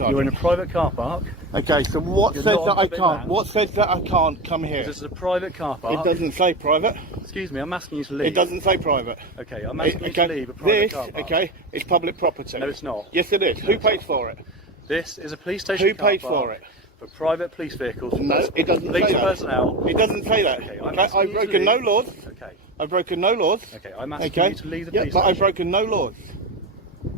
Sergeant? You're in a private car park. Okay, so what You're says not that on I public can't? land. What says that I can't come here? This is a private car park. It doesn't say private. Excuse me, I'm asking you to leave. It doesn't say private. Okay, I'm asking you to leave a private This, car park. okay, is public property. No, it's not. Yes, it is. Who pays for it? This is a police station Who car paid park for it? for private police vehicles. No, it doesn't police say that. personnel. It doesn't say that. Okay, Okay, asking I've you to broken no leave. laws. Okay. I've broken no laws. Okay, I'm asking Okay. you to leave the Yeah, police but I've station. broken no laws.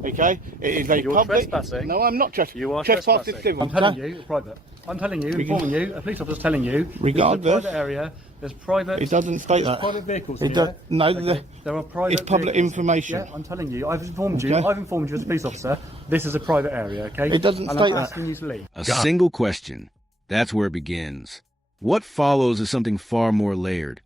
Okay, it is a You're public. trespassing. No, I'm not trespassing. You are Trespass is trespassing. civil. I'm telling you, it's private. I'm telling you, informing you, a police officer's telling you. Regardless. This is a private area. There's private. It doesn't state that. Private vehicles It here. does. No, Okay. There are private. it's public vehicles. information. Yeah, I'm telling you. I've informed you. Okay. I've informed you as a police officer. This is a private area. Okay. It doesn't and state I'm that. asking you to leave. A single question. That's where it begins. What follows is something far more layered.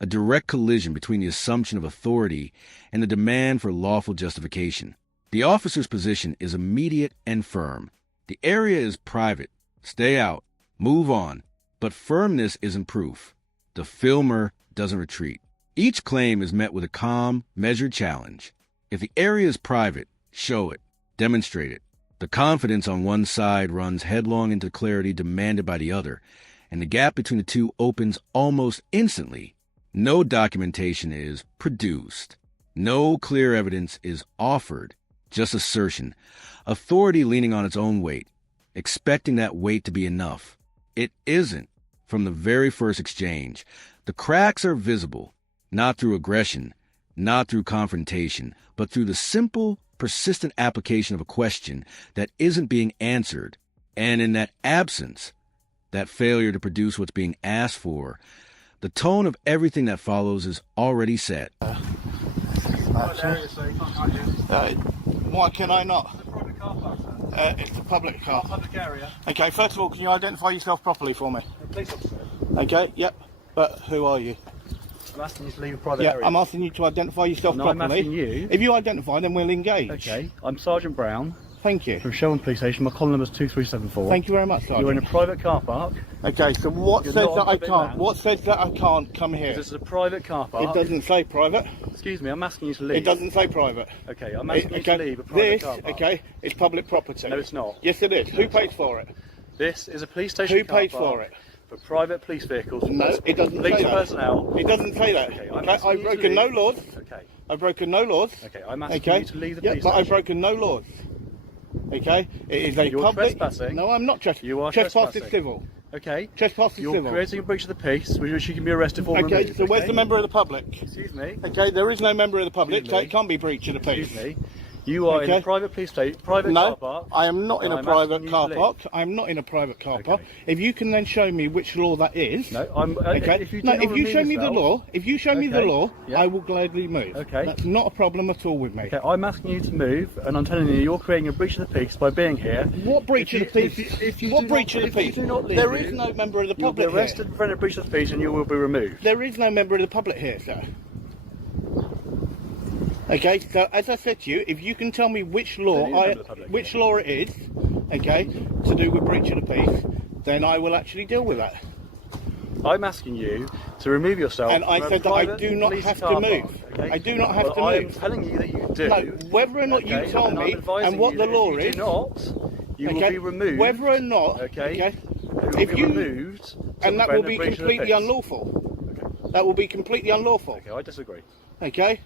A direct collision between the assumption of authority and the demand for lawful justification. The officer's position is immediate and firm. The area is private. Stay out. Move on. But firmness isn't proof. The filmer doesn't retreat. Each claim is met with a calm, measured challenge. If the area is private, show it. Demonstrate it. The confidence on one side runs headlong into clarity demanded by the other, and the gap between the two opens almost instantly. No documentation is produced. No clear evidence is offered. Just assertion. Authority leaning on its own weight, expecting that weight to be enough. It isn't. From the very first exchange, the cracks are visible, not through aggression, not through confrontation, but through the simple, persistent application of a question that isn't being answered. And in that absence, that failure to produce what's being asked for, the tone of everything that follows is already set. Why can I not? It's a private car park, sir. It's a public car. Public area. Okay, first of all, can you identify yourself properly for me? A police officer. Okay, yep. But who are you? I'm asking you to leave a private Yeah, area. I'm asking you to identify yourself No, I'm properly. asking you. If you identify, then we'll engage. Okay. I'm Sergeant Brown Thank you. from Shelburne Police Station. My call number is 2374. Thank you very much, Sergeant. You're in a private car park. Okay, so what You're says not that on I public can't? land. What says that I can't come here? This is a private car park. It doesn't say private. Excuse me, I'm asking you to leave. It doesn't say private. Okay, I'm asking you okay, to leave a private this, car park. okay, is public property. No, it's not. Yes, it is. Who paid for it? This is a police station Who car paid park for it? for private police vehicles. No, it doesn't police say that. personnel. It doesn't say that. Okay, Okay, I'm asking I've you to broken no leave. laws. Okay. I've broken no laws. Okay, I'm asking Okay. you to leave the Yeah, police but I've station. broken no laws. Okay, it is a You're public. trespassing. No, I'm not trespassing. You are Trespass is trespassing. civil. Okay. Trespass is You're civil. creating a breach of the peace, which you can be arrested for. and Okay, removed, so where's okay? the member of the public? Excuse me. Okay, there is no member of the public, Excuse so me. it can't be breach of the peace. Excuse me. You are in a Okay. private police station, private No, car park. I am not in and a I'm private asking you car to park. I'm not in a private car Okay. park. If you can then show me which law that is. No, I'm. Okay. If you, do no, not if you remove show me the yourself- law, if you show me the Okay, law, yeah. I will gladly move. Okay. That's not a problem at all with me. Okay, I'm asking you to move, and I'm telling you, you're creating a breach of the peace by being here. What breach If of the you- peace? if you What do breach not- of the if you peace? do not leave, There is no member of the You'll be public arrested here. for a breach of the peace, and you will be removed. There is no member of the public here, sir. Okay, so as I said to you, if you can tell me which law There is no member of the public which here. law it is, okay, to do with breach of the peace, then I will actually deal with that. I'm asking you to remove yourself. And I from a said that I private do not police have to car move. park, okay? I do not have Well, to I'm move. telling you that you do. No, whether or not you okay? tell and I'm me advising and what you the that law if you is, do not, you will okay, be removed. whether or not, Okay. if If you- you removed, to and that will prevent a be breach of the completely peace. unlawful. Okay. That will be completely unlawful. Okay, I disagree. Okay?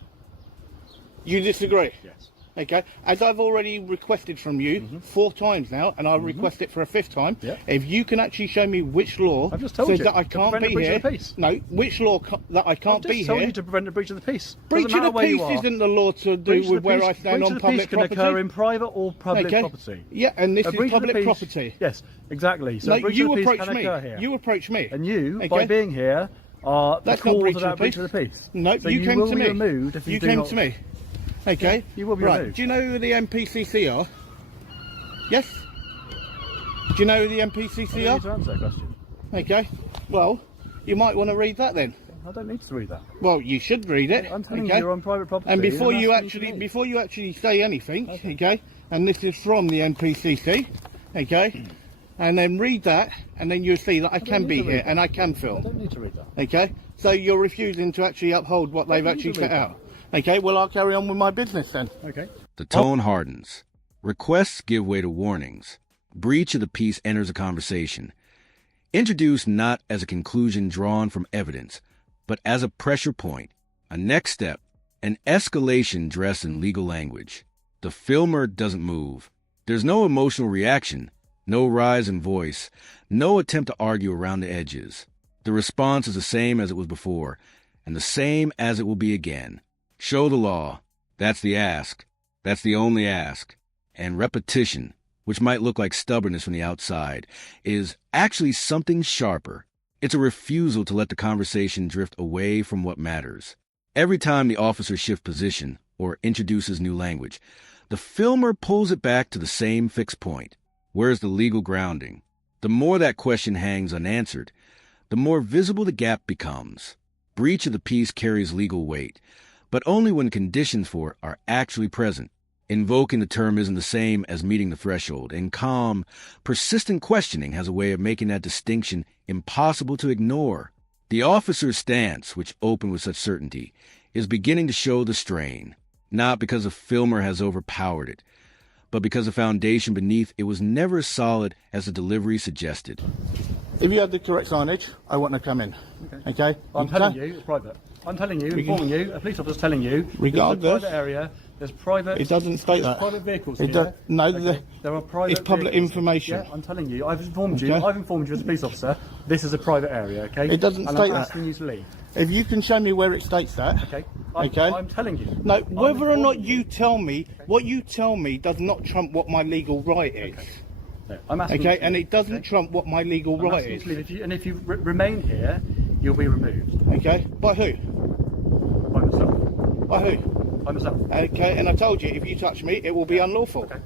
You disagree? Yes. Okay, as I've already requested from you 4 times now, and I'll request it for a 5th time. Yeah. If you can actually show me which law I've just told says you, that I to can't prevent a be breach here. of the peace. No, which law that I can't I've just be told here. you to prevent a breach of the peace. Breach Doesn't of matter the where you peace are. isn't the law to do Breach of with the where peace- I stand breach on of the peace public can property. occur in private or public Okay. property. Yeah, and this A is breach of the public peace- property. Yes, exactly. So No, a breach you of the peace approach can me. occur here. You approach me. And you, Okay. by being here, are the That's not cause breach of of that the breach peace. of the peace. No, so you came will to be me. removed if you do came not. to me. Okay. You will be right. removed. Do you know who the MPCC are? Yes. Do you know who the I MPCC don't are? need to answer that question. Okay. Well, you might want to read that then. I don't need to read that. Well, you should read it. I'm telling okay? you, you're on private property. And before I'm you asking actually, to leave. before you actually say anything, okay. And this is from the MPCC, okay. And then read that, and then you'll see that I can need be to read here that. and I can I film. don't need to read that. Okay. So you're refusing to actually uphold what they've need actually to set read out. Okay. Well, I'll carry on with my business then. Okay. The tone hardens. Requests give way to warnings. breach of the peace enters a conversation, introduced not as a conclusion drawn from evidence, but as a pressure point, a next step, an escalation dressed in legal language. The filmer doesn't move. There's no emotional reaction, no rise in voice, no attempt to argue around the edges. The response is the same as it was before, and the same as it will be again. Show the law. That's the ask. That's the only ask. And repetition, which might look like stubbornness from the outside, is actually something sharper. It's a refusal to let the conversation drift away from what matters. Every time the officer shifts position or introduces new language, the filmer pulls it back to the same fixed point. Where's the legal grounding? The more that question hangs unanswered, the more visible the gap becomes. Breach of the peace carries legal weight, but only when conditions for it are actually present. Invoking the term isn't the same as meeting the threshold, and calm, persistent questioning has a way of making that distinction impossible to ignore. The officer's stance, which opened with such certainty, is beginning to show the strain, not because the filmer has overpowered it, but because the foundation beneath it was never as solid as the delivery suggested. If you have the correct signage, I want to come in. Okay? I'm telling you, it's private. I'm telling you, informing you, a police officer's telling you, regardless, there's a private area, there's private... It doesn't state that. Private vehicles it here. No, okay. There are private it's public vehicles. information. Yeah, I'm telling you, I've informed you as a police officer, this is a private area, okay? It doesn't state that. I'm asking you to leave. If you can show me where it states that. Okay. I'm telling you. No, whether or not you tell me, what you tell me does not trump what my legal right is. Okay. No, I'm asking okay, and it doesn't trump what my legal right is. If you remain here, you'll be removed. Okay, by who? By myself. By who? By myself. Okay, and I told you, if you touch me, it will be unlawful. Okay.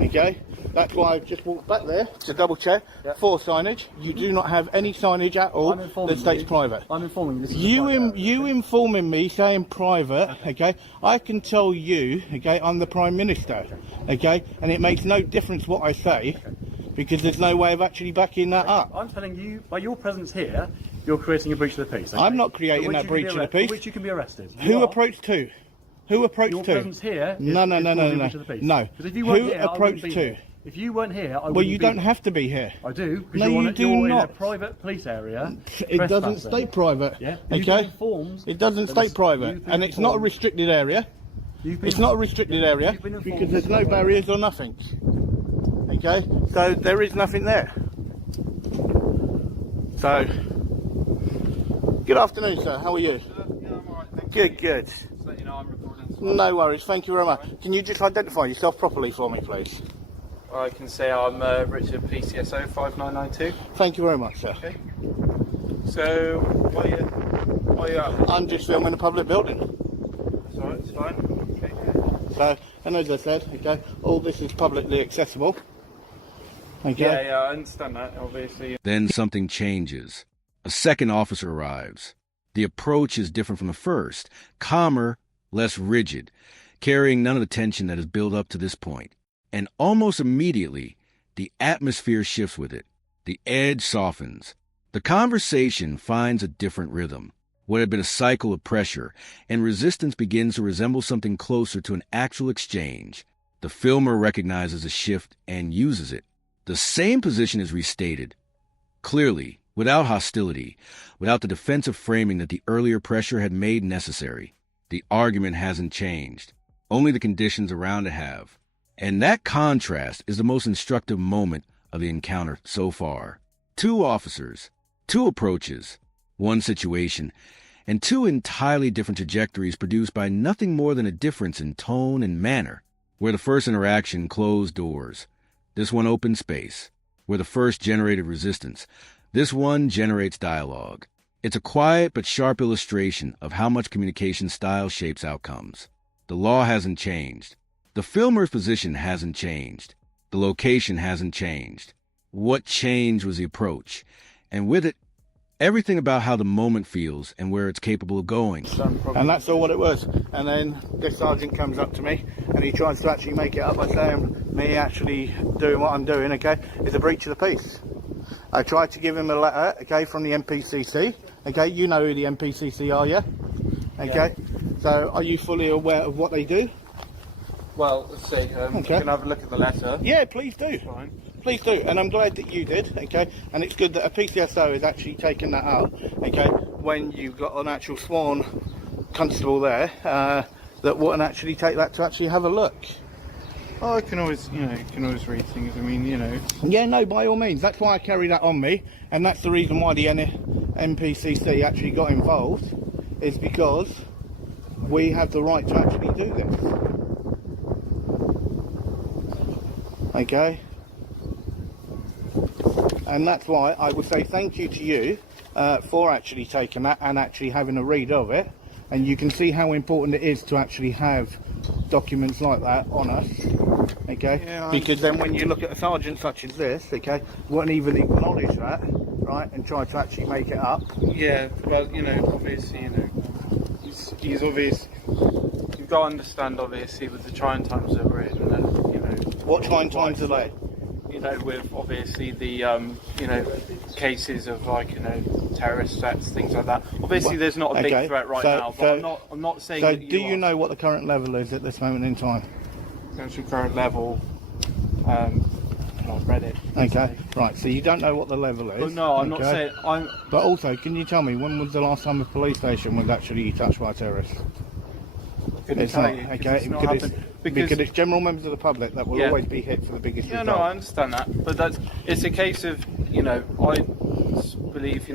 Okay, that's why I just walked back there to double check for signage. You do not have any signage at all that states private. I'm informing you. You informing me saying private, okay? I can tell you, okay, I'm the Prime Minister, okay? And it makes no difference what I say because there's no way of actually backing that up. I'm telling you, by your presence here, you're creating a breach of the peace. Okay? I'm not creating that breach of the peace. For which you can be arrested. Who approached who? Who approached your who? Presence here No. No. Who approached who? If you weren't here, I wouldn't. Well, you don't have to be here. I do. No, you do you're not. in a private police area. It doesn't state private. Yeah. Okay. It doesn't state private, and it's not a restricted area. It's not a restricted area because there's no barriers or nothing. Okay. So there is nothing there. So, good afternoon, sir. How are you? Yeah, I'm alright, thank you. Good. Just let you know I'm recording. No worries. Thank you very much. Can you just identify yourself properly for me, please? I can say I'm Richard PCSO 5992. Thank you very much, sir. Okay. So, why are you out? I'm just filming a public building. It's alright, it's fine. Okay. So, and as I said, okay, all this is publicly accessible. Okay. Yeah, I understand that, obviously. Then something changes. A second officer arrives. The approach is different from the first, calmer, less rigid, carrying none of the tension that has built up to this point. And almost immediately, the atmosphere shifts with it. The edge softens. The conversation finds a different rhythm. What had been a cycle of pressure and resistance begins to resemble something closer to an actual exchange. The filmer recognizes a shift and uses it. The same position is restated. Clearly, without hostility, without the defensive framing that the earlier pressure had made necessary. The argument hasn't changed. Only the conditions around it have. And that contrast is the most instructive moment of the encounter so far. Two officers, two approaches, one situation, and two entirely different trajectories produced by nothing more than a difference in tone and manner. Where the first interaction closed doors, this one opened space. Where the first generated resistance, this one generates dialogue. It's a quiet but sharp illustration of how much communication style shapes outcomes. The law hasn't changed. The filmer's position hasn't changed. The location hasn't changed. What changed was the approach, and with it, everything about how the moment feels and where it's capable of going. And that's all what it was. And then this sergeant comes up to me and he tries to actually make it up by saying me actually doing what I'm doing, okay, is a breach of the peace. I tried to give him a letter, okay, from the MPCC. Okay, you know who the MPCC are, yeah? Okay, so are you fully aware of what they do? Well, let's see. Okay. You can have a look at the letter. Yeah, please do. Fine. Please do, and I'm glad that you did, okay? And it's good that a PCSO has actually taken that up, okay? When you've got an actual sworn constable there, that wouldn't actually take that to actually have a look. Oh, you can always read things. I mean, Yeah, no, by all means. That's why I carry that on me, and that's the reason why the NPCC actually got involved, is because we have the right to actually do this. Okay? And that's why I would say thank you to you for actually taking that and actually having a read of it. And you can see how important it is to actually have documents like that on us, okay? Yeah, because then when you look at a sergeant such as this, okay, won't even acknowledge that, right, and try to actually make it up. yeah. Well, obviously, he's obvious. You've got to understand, obviously, with the trying times that we're in, What trying times are they? With obviously the cases of terrorist threats, things like that. Obviously, there's not a big Okay, threat right now, but I'm not saying. So that do you know what the current level is at this moment in time? Potential current level. I've not read it. Okay, right, so you don't know what the level is. But no, I'm not okay? saying. But also, can you tell me when was the last time a police station was actually touched by terrorists? Couldn't It's tell not, you, okay, it's not because happened. it's general members of the public that will Yeah. always be hit for the biggest Yeah, result. no, I understand that, but it's a case of I believe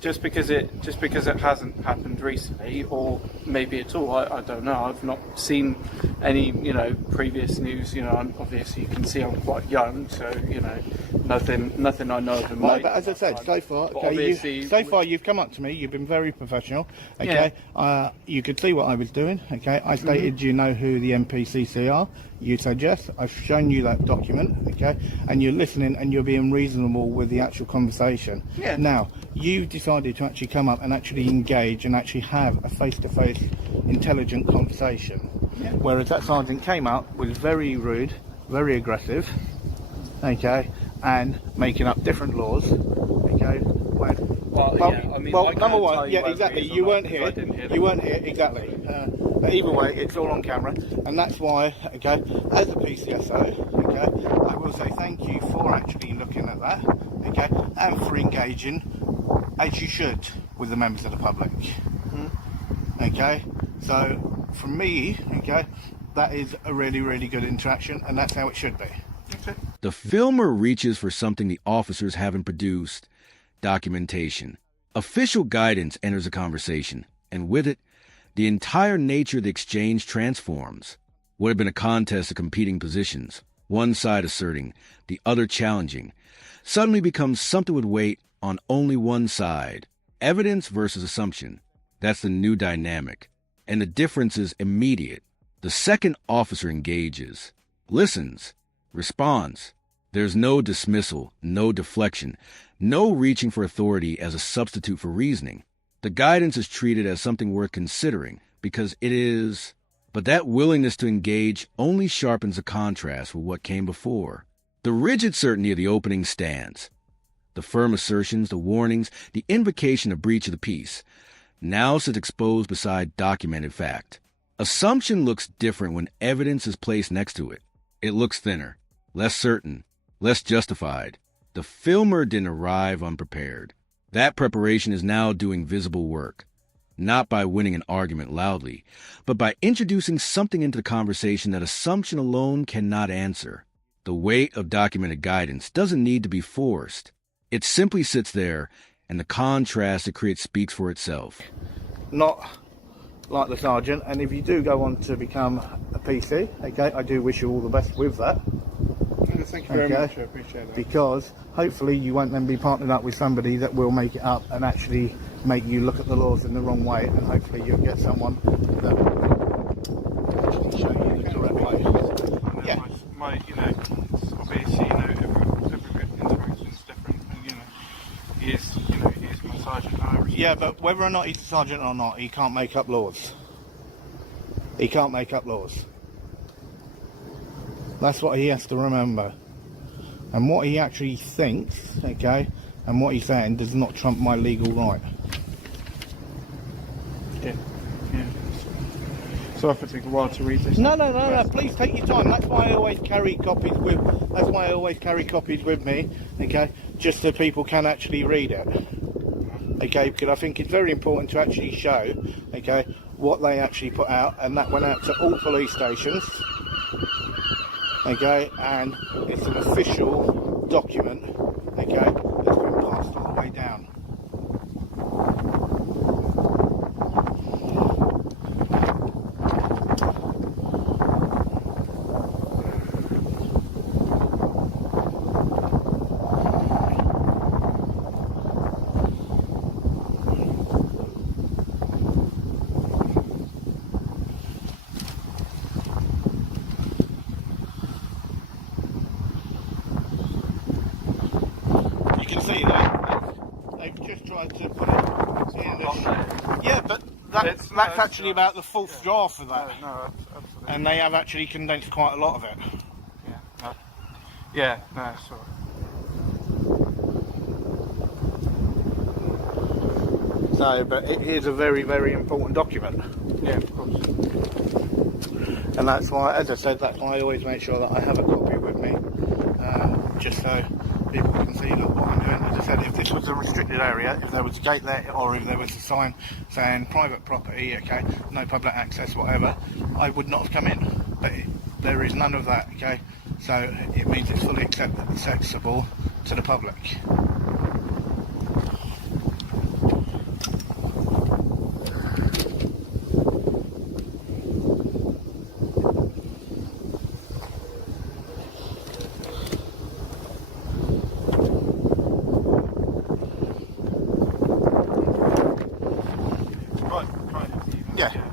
just because it hasn't happened recently, or maybe at all, I don't know. I've not seen any previous news. Obviously you can see I'm quite young, so nothing I know of in No, my but as I said, so far, But okay, obviously so far you've come up to me. You've been very professional. Okay, you could see what I was doing. Okay, I stated, do you know who the NPCC are? You said yes. I've shown you that document. Okay, and you're listening and you're being reasonable with the actual conversation. Yeah. Now you decided to actually come up and actually engage and actually have a face-to-face, intelligent conversation. Yeah. Whereas that sergeant came out, was very rude, very aggressive. Okay, and making up different laws. Okay, number one, yeah, exactly. You weren't here. You weren't here, exactly. But either way, it's all on camera, and that's why, okay, as a PCSO, okay, I will say thank you for actually looking at that, okay, and for engaging, as you should, with the members of the public. Okay, so from me, okay, that is a really, really good interaction, and that's how it should be. Okay. The filmer reaches for something the officers haven't produced: documentation. Official guidance enters the conversation, and with it, the entire nature of the exchange transforms. What had been a contest of competing positions, one side asserting, the other challenging, suddenly becomes something with weight on only one side. Evidence versus assumption. That's the new dynamic. And the difference is immediate. The second officer engages, listens, responds. There's no dismissal, no deflection, no reaching for authority as a substitute for reasoning. The guidance is treated as something worth considering because it is. But that willingness to engage only sharpens the contrast with what came before. The rigid certainty of the opening stands. The firm assertions, the warnings, the invocation of breach of the peace now sits exposed beside documented fact. Assumption looks different when evidence is placed next to it. It looks thinner, less certain, less justified. The filmer didn't arrive unprepared. That preparation is now doing visible work, not by winning an argument loudly, but by introducing something into the conversation that assumption alone cannot answer. The weight of documented guidance doesn't need to be forced. It simply sits there, and the contrast it creates speaks for itself. Not like the sergeant, and if you do go on to become a PC, okay, I do wish you all the best with that. Thank you very much. I appreciate that. Because hopefully you won't then be partnered up with somebody that will make it up and actually make you look at the laws in the wrong way, and hopefully you'll get someone that will actually show you the correct way. Yeah. Obviously, every interaction is different, and he is my sergeant. Yeah, but whether or not he's a sergeant or not, he can't make up laws. He can't make up laws. That's what he has to remember. And what he actually thinks, okay, and what he's saying does not trump my legal right. Yeah. So if it took a while to read this. No. Please take your time. That's why I always carry copies with. That's why I always carry copies with me. Okay, just so people can actually read it. Okay, because I think it's very important to actually show. Okay, what they actually put out, and that went out to all police stations. Okay, and it's an official document. Okay, that's been passed all the way down. See that they've just tried to put it in the yeah, but that's actually about the fourth draft of that. No, absolutely. And they have actually condensed quite a lot of it. Yeah, no, sorry. So, but it is a very, very important document. Yeah, of course. And that's why, as I said, that's why I always make sure that I have a copy with me, just so people can see that what I'm doing. As I said, if this was a restricted area, if there was a gate there, or if there was a sign saying private property, okay, no public access, whatever, I would not have come in. But there is none of that, okay? So it means it's fully accessible to the public.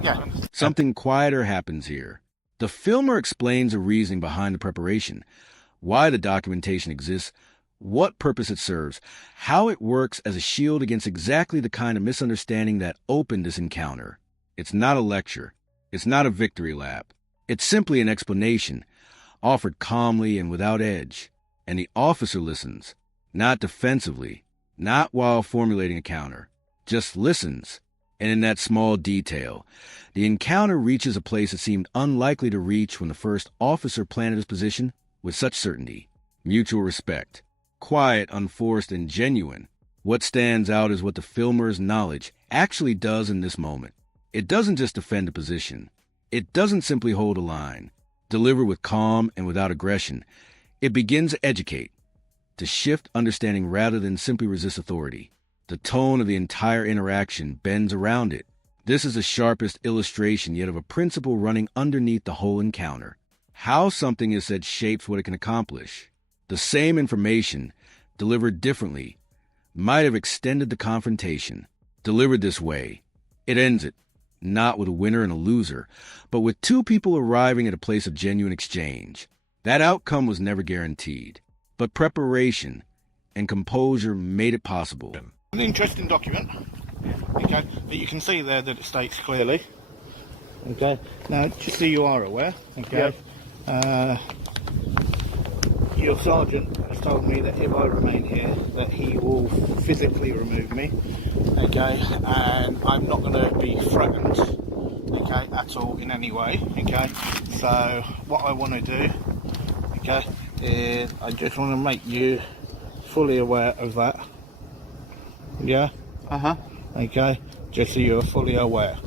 Yeah. Something quieter happens here. The filmer explains the reasoning behind the preparation, why the documentation exists, what purpose it serves, how it works as a shield against exactly the kind of misunderstanding that opened this encounter. It's not a lecture. It's not a victory lap. It's simply an explanation, offered calmly and without edge. And the officer listens, not defensively, not while formulating a counter, just listens. And in that small detail, the encounter reaches a place it seemed unlikely to reach when the first officer planted his position with such certainty. Mutual respect. Quiet, unforced, and genuine. What stands out is what the filmer's knowledge actually does in this moment. It doesn't just defend a position. It doesn't simply hold a line, deliver with calm and without aggression. It begins to educate, to shift understanding rather than simply resist authority. The tone of the entire interaction bends around it. This is the sharpest illustration yet of a principle running underneath the whole encounter. How something is said shapes what it can accomplish. The same information, delivered differently, might have extended the confrontation. Delivered this way, it ends it, not with a winner and a loser, but with two people arriving at a place of genuine exchange. That outcome was never guaranteed, but preparation and composure made it possible. An interesting document, okay, but you can see there that it states clearly, okay, now just so you are aware, okay, your sergeant has told me that if I remain here that he will physically remove me, okay, and I'm not going to be threatened, okay, at all in any way, okay. So what I want to do, okay, is I just want to make you fully aware of that. Yeah. Okay. Just so you're fully aware.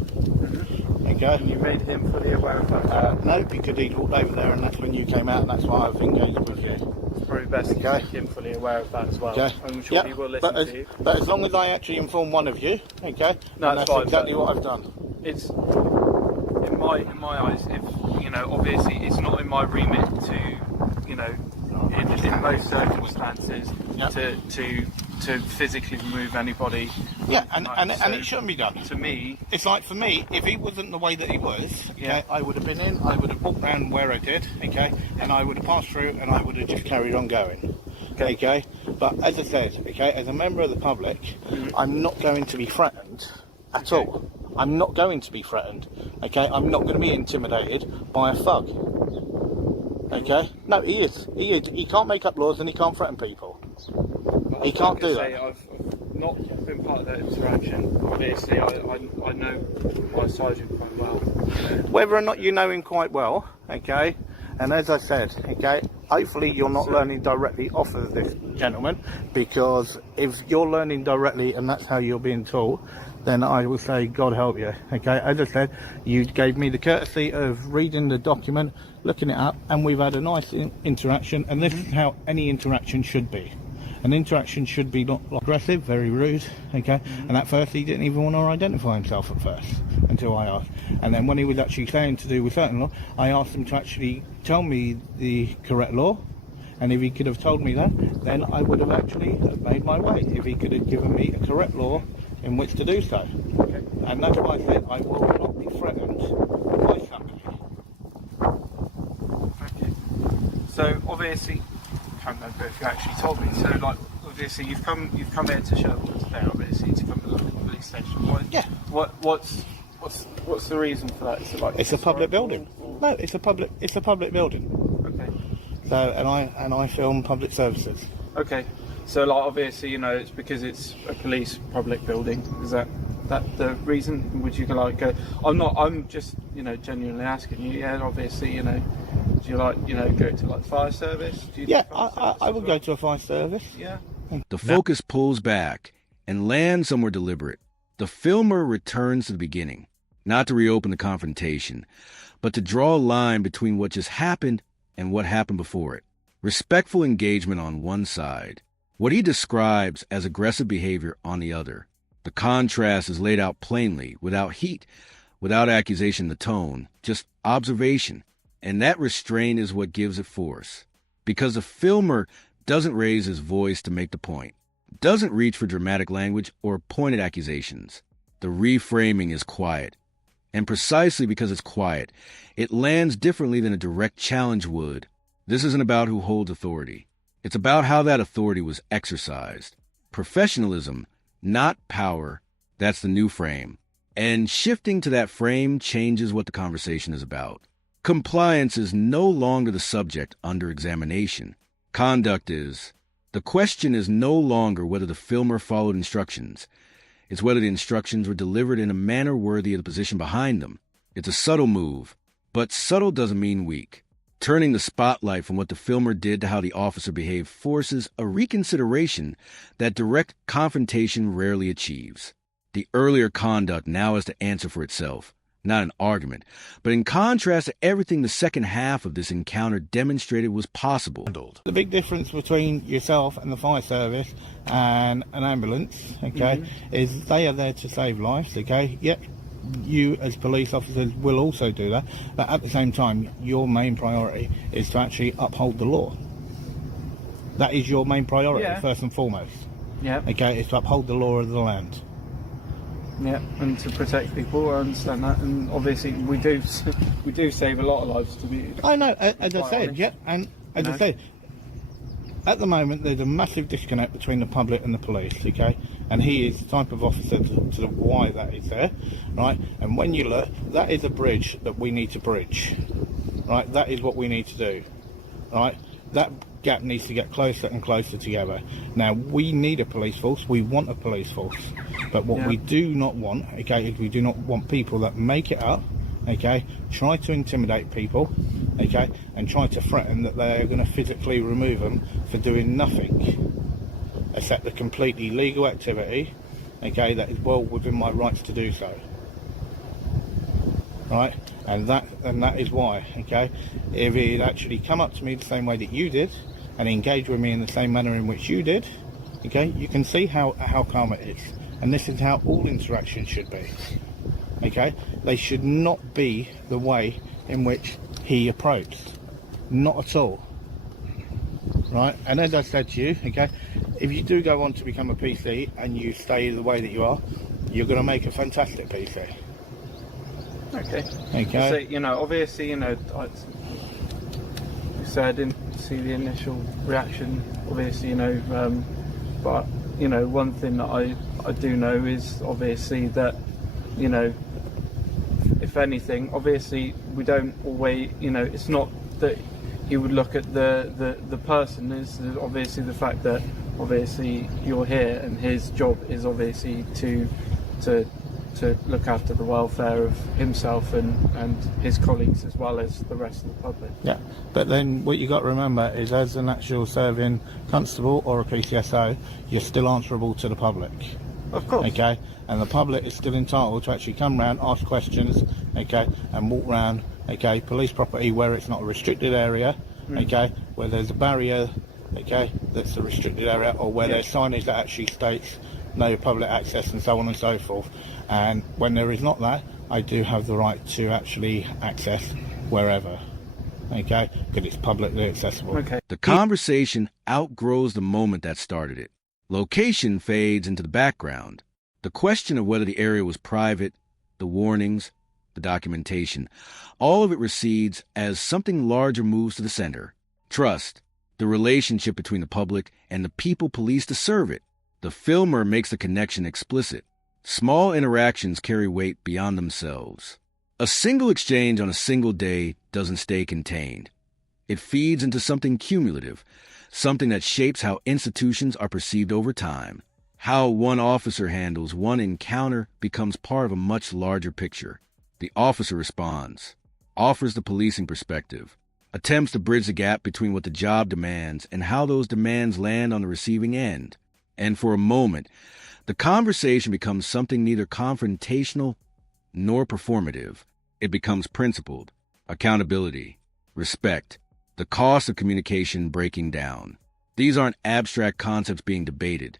Okay. You made him fully aware of that? No, because he walked over there, and that's when you came out, and that's why I've engaged with you. It's probably best to make him fully aware of that as well. Okay. I'm sure he will listen to you. But as long as I actually inform one of you, okay. No, that's fine, exactly what I've done. It's in my eyes. If you know, obviously, it's not in my remit to, you know, in most circumstances, to physically remove anybody. Yeah, and it shouldn't be done. To me, it's like, for me, if he wasn't the way that he was, okay, I would have been in, I would have walked around where I did, okay, and I would have passed through, and I would have just carried on going, okay. But as I said, okay, as a member of the public, I'm not going to be threatened at all. I'm not going to be threatened, okay. I'm not going to be intimidated by a thug, okay. No, he is. He can't make up laws, and he can't threaten people. He can't do that. I've not been part of that interaction. Obviously, I know my sergeant quite well. Whether or not you know him quite well, okay, and as I said, okay, hopefully you're not learning directly off of this gentleman, because if you're learning directly and that's how you're being taught, then I will say God help you. Okay, as I said, you gave me the courtesy of reading the document, looking it up, and we've had a nice interaction, and this is how any interaction should be. An interaction should be not aggressive, very rude, okay? And at first he didn't even want to identify himself at first, until I asked. And then when he was actually saying to do with certain law, I asked him to actually tell me the correct law, and if he could have told me that, then I would have actually made my way, if he could have given me a correct law in which to do so. Okay. And that's why I said I will not be threatened by somebody. Okay. So obviously, I can't remember if you actually told me. So like, obviously you've come here to Sherwood today. Obviously to come to the police station. Why? Yeah. What's the reason for that? Is it like It's a public building. or- No, it's a public building. Okay. So, and I film public services. Okay. So like obviously, it's because it's a police public building. Is that the reason? Would you like go? I'm just genuinely asking you. Yeah, obviously, do you like go to like fire service? Do you do Yeah, fire service I as would well? go to a fire service. Yeah. The focus pulls back and lands somewhere deliberate. The filmer returns to the beginning, not to reopen the confrontation, but to draw a line between what just happened and what happened before it. Respectful engagement on one side, what he describes as aggressive behavior on the other. The contrast is laid out plainly, without heat, without accusation in the tone, just observation. And that restraint is what gives it force. Because the filmer doesn't raise his voice to make the point, doesn't reach for dramatic language or pointed accusations. The reframing is quiet. And precisely because it's quiet, it lands differently than a direct challenge would. This isn't about who holds authority. It's about how that authority was exercised. Professionalism, not power. That's the new frame. And shifting to that frame changes what the conversation is about. Compliance is no longer the subject under examination. Conduct is. The question is no longer whether the filmer followed instructions. It's whether the instructions were delivered in a manner worthy of the position behind them. It's a subtle move, but subtle doesn't mean weak. Turning the spotlight from what the filmer did to how the officer behaved forces a reconsideration that direct confrontation rarely achieves. The earlier conduct now has to answer for itself, not an argument, but in contrast to everything the second half of this encounter demonstrated was possible. The big difference between yourself and the fire service and an ambulance, okay, is they are there to save lives, okay? Yep, you as police officers will also do that, but at the same time, your main priority is to actually uphold the law. That is your main priority, first and foremost. Yeah. Okay, is to uphold the law of the land. Yeah, and to protect people, I understand that, and obviously we do save a lot of lives. To be, I know, as I quite said, honest. yeah, and as I said, at the moment there's a massive disconnect between the public and the police, okay? And he is the type of officer to why that is there, right? And when you look, that is a bridge that we need to bridge, right? That is what we need to do, right? That gap needs to get closer and closer together. Now, we need a police force, we want a police force, but what we do not want, okay, is we do not want people that make it up, okay, try to intimidate people, okay, and try to threaten that they are going to physically remove them for doing nothing except a completely legal activity, okay, that is well within my rights to do so, right? And that is why, okay, if he'd actually come up to me the same way that you did and engage with me in the same manner in which you did, okay, you can see how calm it is. And this is how all interactions should be, okay? They should not be the way in which he approached, not at all, right? And as I said to you, okay, if you do go on to become a PC and you stay the way that you are, you're going to make a fantastic PC. okay. Okay. So, obviously, so I didn't see the initial reaction, obviously, but, one thing that I do know is obviously that, if anything, obviously we don't always, it's not that he would look at the person, is obviously the fact that obviously you're here, and his job is obviously to look after the welfare of himself and his colleagues as well as the rest of the public. Yeah, but then what you got to remember is, as an actual serving constable or a PCSO, you're still answerable to the public. Of course. Okay, and the public is still entitled to actually come round, ask questions, okay, and walk round, okay, police property where it's not a restricted area, okay, where there's a barrier, okay, that's a restricted area, or where there's signage that actually states no public access and so on and so forth. And when there is not that, I do have the right to actually access wherever, okay, because it's publicly accessible. Okay. The conversation outgrows the moment that started it. Location fades into the background. The question of whether the area was private, the warnings, the documentation, all of it recedes as something larger moves to the center. Trust, the relationship between the public and the people policed to serve it. The filmer makes the connection explicit. Small interactions carry weight beyond themselves. A single exchange on a single day doesn't stay contained. It feeds into something cumulative, something that shapes how institutions are perceived over time. How one officer handles one encounter becomes part of a much larger picture. The officer responds, offers the policing perspective, attempts to bridge the gap between what the job demands and how those demands land on the receiving end. And for a moment, the conversation becomes something neither confrontational nor performative. It becomes principled, accountability, respect, the cost of communication breaking down. These aren't abstract concepts being debated.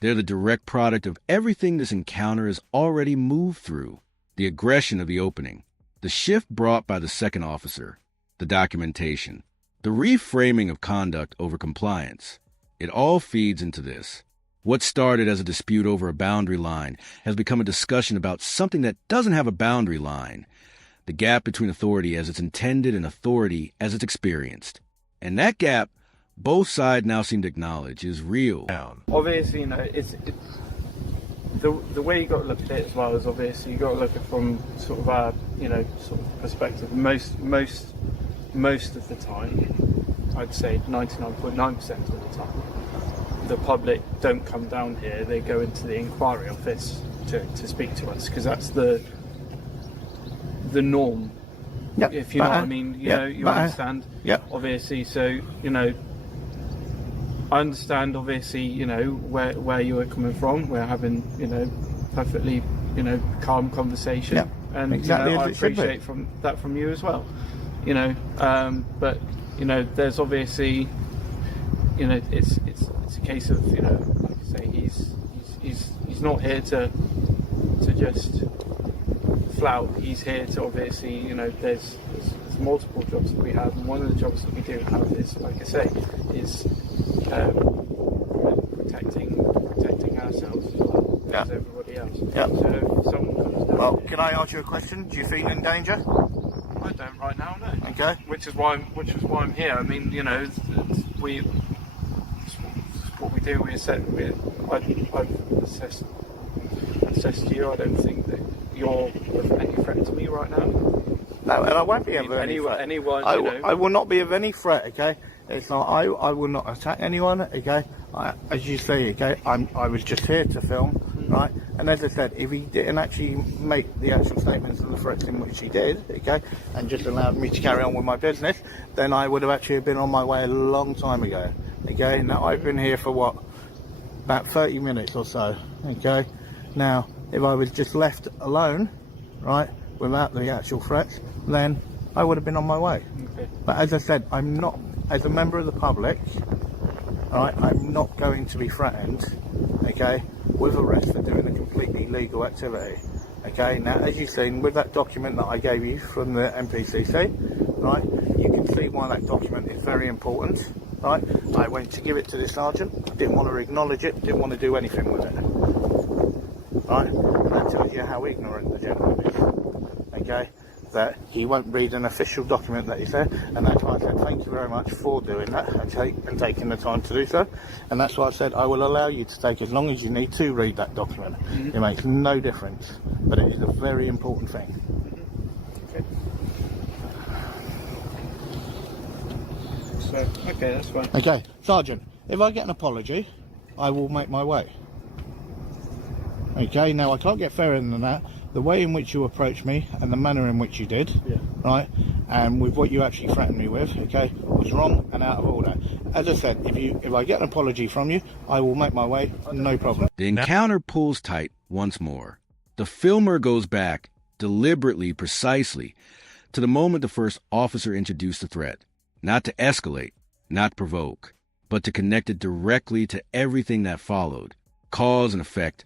They're the direct product of everything this encounter has already moved through. The aggression of the opening, the shift brought by the second officer, the documentation, the reframing of conduct over compliance. It all feeds into this. What started as a dispute over a boundary line has become a discussion about something that doesn't have a boundary line. The gap between authority as it's intended and authority as it's experienced. And that gap, both sides now seem to acknowledge, is real. Obviously, the way you got to look at it as well is obviously you got to look at it from sort of our sort of perspective. Most of the time, I'd say 99.9% of the time, the public don't come down here. They go into the inquiry office to speak to us, because that's the norm. Yep. If you know what I mean, you understand. Yep. Obviously, so I understand obviously where you are coming from. We're having perfectly calm conversation, yep. And exactly I appreciate from you as well. But there's obviously it's a case of like I say, he's not here to just flout. He's here to obviously there's multiple jobs that we have, and one of the jobs that we do have is, like I say, is protecting ourselves as well as everybody else. Yeah. So if someone comes down. Well, can I ask you a question? Do you feel in danger? I don't right now, no. Okay. Which is why I'm here. I mean, it's what we do. I've assessed you. I don't think that you're of any threat to me right now. No, and I won't be of any threat. I will not be of any threat, okay? It's not, I will not attack anyone, okay? As you say, okay, I was just here to film, right? And as I said, if he didn't actually make the actual statements and the threats in which he did, okay, and just allowed me to carry on with my business, then I would have actually been on my way a long time ago, okay? Now, I've been here for what? About 30 minutes or so, okay? Now, if I was just left alone, right, without the actual threats, then I would have been on my way. Okay. But as I said, I'm not, as a member of the public, right, I'm not going to be threatened, okay, with arrest for doing a completely legal activity. Okay, now as you've seen with that document that I gave you from the MPCC, right, you can see why that document is very important, right? I went to give it to the sergeant, didn't want to acknowledge it, didn't want to do anything with it, right? And that tells you how ignorant the gentleman is, okay? That he won't read an official document that he said, and that's why I said thank you very much for doing that and taking the time to do so. And that's why I said I will allow you to take as long as you need to read that document. It makes no difference, but it is a very important thing. Okay. So, okay, that's fine. Okay, Sergeant, If I get an apology, I will make my way. Okay, now I can't get fairer than that. The way in which you approached me and the manner in which you did, right, and with what you actually threatened me with, okay, was wrong and out of order. As I said, if I get an apology from you, I will make my way, no problem. The encounter pulls tight once more. The filmer goes back, deliberately, precisely, to the moment the first officer introduced the threat. Not to escalate, not provoke, but to connect it directly to everything that followed. Cause and effect,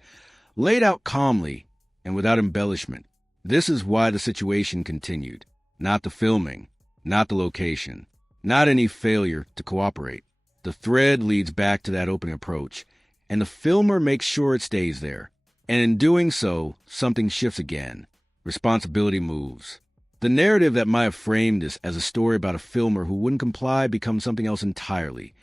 laid out calmly and without embellishment. This is why the situation continued. Not the filming, not the location, not any failure to cooperate. The thread leads back to that opening approach, and the filmer makes sure it stays there. And in doing so, something shifts again. Responsibility moves. The narrative that might have framed this as a story about a filmer who wouldn't comply becomes something else entirely.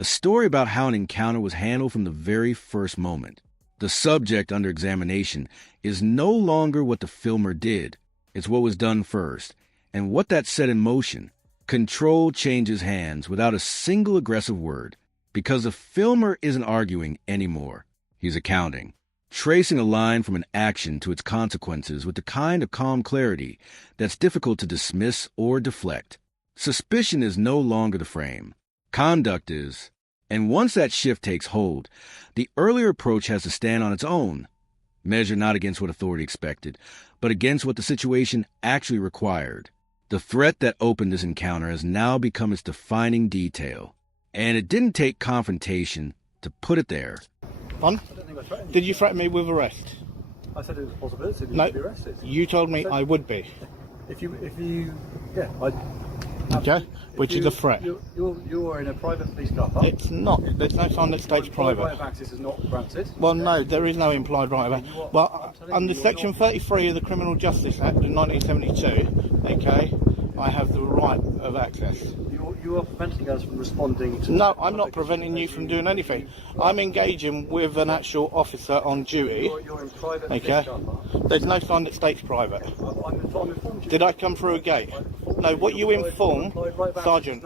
A story about how an encounter was handled from the very first moment. The subject under examination is no longer what the filmer did. It's what was done first, and what that set in motion. Control changes hands without a single aggressive word, because the filmer isn't arguing anymore. He's accounting, tracing a line from an action to its consequences with the kind of calm clarity that's difficult to dismiss or deflect. Suspicion is no longer the frame. Conduct is. And once that shift takes hold, the earlier approach has to stand on its own, measured not against what authority expected, but against what the situation actually required. The threat that opened this encounter has now become its defining detail, and it didn't take confrontation to put it there. Pardon? I don't think I threatened you. Did you threaten me with arrest? I said it was a possibility that No, you'd be arrested. you told me I would be. If you, yeah, Okay, which is a threat. You're in a private police car park. It's not. There's no sign that states Right private. of access is not granted. Well, no, there is no implied right of access. Well, under Section 33 of the Criminal Justice Act of 1972, okay, I have the right of access. You are preventing us from responding to... No, I'm not preventing you from doing anything. I'm engaging with an actual officer on duty. You're in private Okay. police car park. There's no sign that states private. I'm informed you. Did I come through a gate? No, what you inform, Sergeant,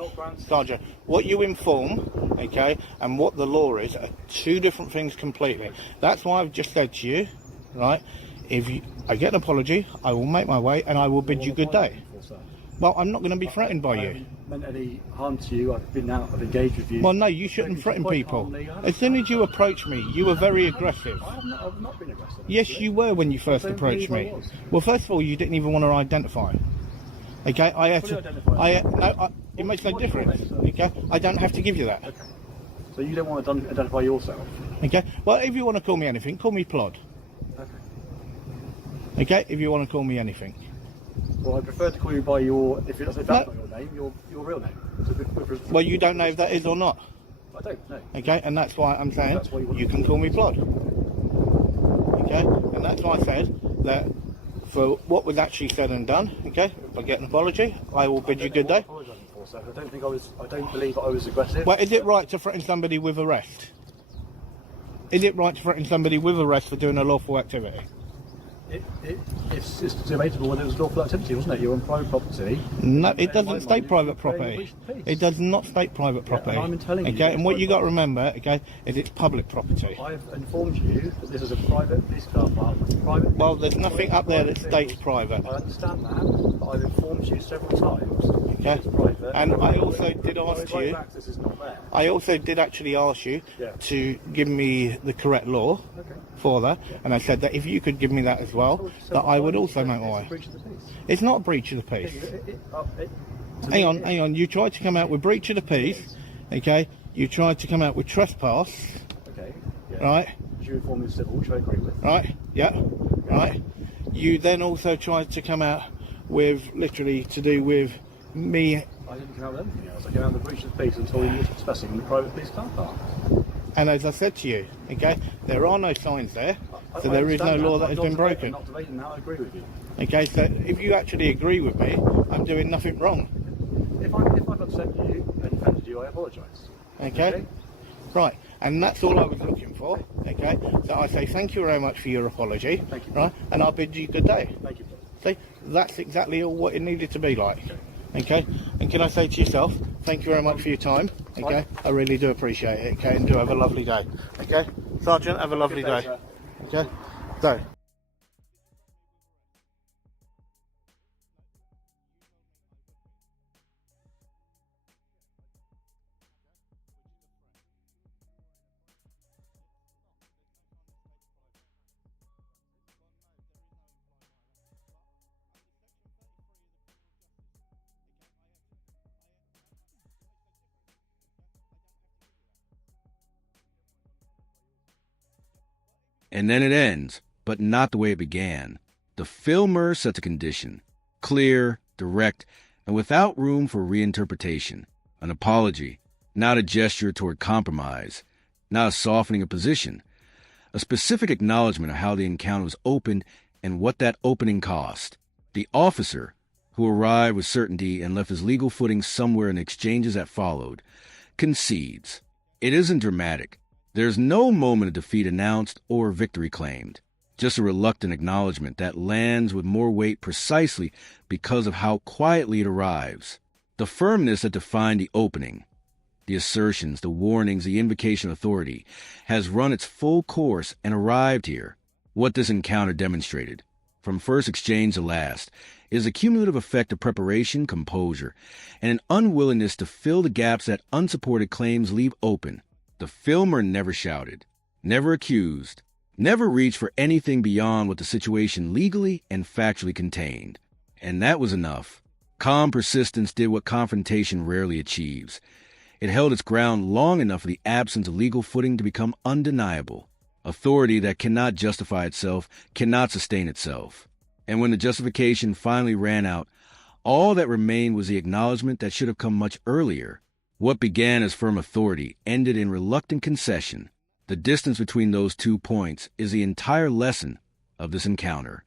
what you inform, okay, and what the law is are two different things completely. That's why I've just said to you, right, I get an apology, I will make my way and I will bid you good day. Well, I'm not going to be threatened by I you. haven't meant any harm to you. I've been out, I've engaged with you. Well, no, you shouldn't threaten people. As soon as you approached me, you were very aggressive. I've not been aggressive. Yes, you were when you first approached me. Well, first of all, you didn't even want to identify. Okay, I had to. It makes no difference. Okay, I don't have to give you that. Okay. So you don't want to identify yourself? Okay. Well, if you want to call me anything, call me Plod. Okay. Okay. If you want to call me anything. Well, I prefer to call you by your, if that's not your name, your real name. So Well, you don't know if that is or not. I don't know. Okay, and that's why I'm saying That's why you can call me Plod. Okay, and that's why I said that for what was actually said and done. Okay, if I get an apology, I will bid you good day. I don't believe I was aggressive. Well, is it right to threaten somebody with arrest? Is it right to threaten somebody with arrest for doing a lawful activity? It's debatable whether it was lawful activity, wasn't it? You're on private property. No, it doesn't state private property. It does not state private property. And I'm telling you, okay, and what you got to remember, okay, is it's public property. I've informed you that this is a private police car park. Well, there's nothing up there that states private. I understand that, but I've informed you several times. Okay, It's private. and I also did ask you. Access is not there. I also did actually ask you Yeah. to give me the correct law for that, and I said that if you could give me that as well, that I would also make my way. Breach of the peace. It's not a breach of the peace. Hang on. You tried to come out with breach of the peace, okay? You tried to come out with trespass, Okay. Yeah. right? You informed me of civil, which I agree with. Right? Yeah. Right. You then also tried to come out with literally to do with me, I didn't come out with anything else. I came out with the breach of the peace until you were trespassing in the private police car park. and as I said to you, okay, there are no signs there, so I there is no understand law that. that has I'm been not broken. I'm not debating that. I agree with you. Okay, so if you actually agree with me, I'm doing nothing wrong. If I've upset you and offended you, I apologise. Okay? Right, and that's all I was looking for. Okay, so I say thank you very much for your apology. Thank you. Right, and I'll bid you good day. Thank you. See, that's exactly all what it needed to be like. Okay, and can I say to yourself, thank you very much for your time. Okay, I really do appreciate it. Okay, and do have a lovely day. Okay, Sergeant, have a lovely day. sir. Okay, so. And then it ends, but not the way it began. The filmer sets a condition, clear, direct, and without room for reinterpretation. An apology, not a gesture toward compromise, not a softening of position. A specific acknowledgement of how the encounter was opened and what that opening cost. The officer, who arrived with certainty and left his legal footing somewhere in the exchanges that followed, concedes. It isn't dramatic. There's no moment of defeat announced or victory claimed, just a reluctant acknowledgement that lands with more weight precisely because of how quietly it arrives. The firmness that defined the opening, the assertions, the warnings, the invocation of authority, has run its full course and arrived here. What this encounter demonstrated, from first exchange to last, is a cumulative effect of preparation, composure, and an unwillingness to fill the gaps that unsupported claims leave open. The filmer never shouted, never accused, never reached for anything beyond what the situation legally and factually contained. And that was enough. Calm persistence did what confrontation rarely achieves. It held its ground long enough for the absence of legal footing to become undeniable. Authority that cannot justify itself cannot sustain itself. And when the justification finally ran out, all that remained was the acknowledgement that should have come much earlier. What began as firm authority ended in reluctant concession. The distance between those 2 points is the entire lesson of this encounter.